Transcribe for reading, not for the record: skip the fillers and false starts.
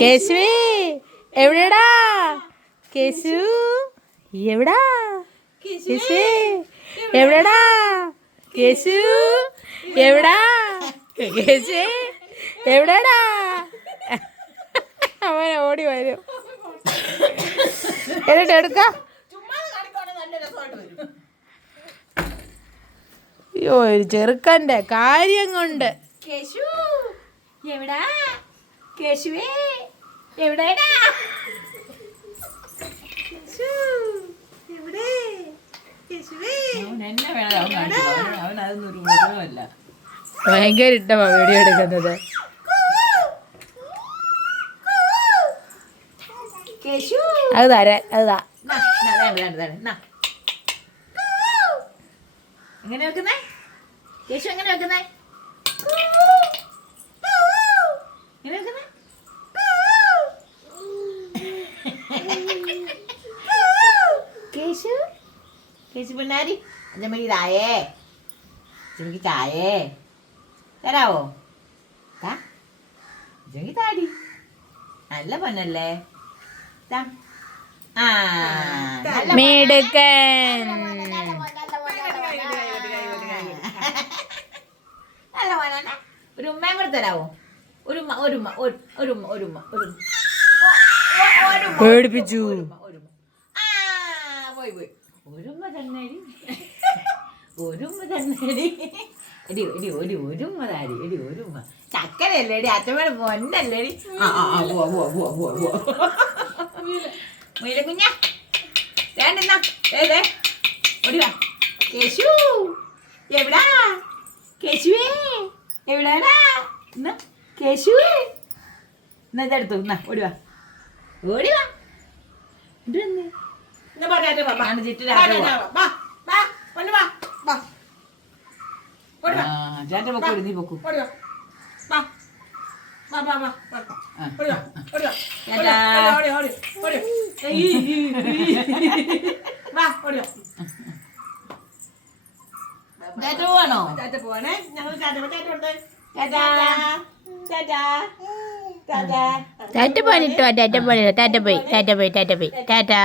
കേശുവേ എവിടെടാ? കേശു എവിടാ? കേശുവേ എവിടെടാ? കേശു എവിടാ? കേശുവേ എവിടെടാ? അവൻ ഓടി വരും. എന്നിട്ട് എടുക്കാം. അയ്യോ ഒരു ചെറുക്കൻ്റെ കാര്യം കൊണ്ട്. കേശു എവിടാ? കേശുവേ എവിടെടാ? കേശു എവിടെ? കേശുവേ എന്നെ വേണം. അവൻ അതൊന്നും ഒരു മുഴുവല്ല. ഭയങ്കര ഇഷ്ടമാ വീഡിയോ എടുക്കുന്നത്. കേശു അത് തരാൻ അതാ എങ്ങനെ വെക്കുന്നേ? കേശു എങ്ങനെ വെക്കുന്നേ? എങ്ങനെ വെക്കുന്നേ? കേശു കേശു പിള്ളാരി അഞ്ചമ്മക്ക് ചായേ, അഞ്ചമ്മക്ക് ചായേ തരാവോ? അഞ്ചമ്മക്ക് താടി നല്ല പൊന്നല്ലേ. മിടുക്കൻ. ഒരു ഉമ്മയും കൂടെ തരാവോ? ഒരു പേടിപ്പിച്ചു. പോയി ഒരുമ്മ തന്നെ ഒരുമ്മ താടി ഒരുമ്മ ചക്കരയല്ലേ എടി അച്ഛമ്മയുടെ പൊന്നല്ലേടി. മുയില കുഞ്ഞ വേണ്ടെന്നാ ഓടിവാ. കേശു എവിടാ? കേശുവേ എവിടാടാ? എന്നാ കേശുവേ എന്നാ ഇതെടുത്തു. എന്നാ ഓടിവാ ഓടിവാ. നീ പൊക്കൂ. പോവാണോ? പോവാണേ ഞങ്ങൾ ടാറ്റ പോയിട്ടോ. ടാറ്റ പോയി ടാറ്റ പോയി ടാറ്റ പോയി ടാറ്റ പോയി ടാറ്റാ.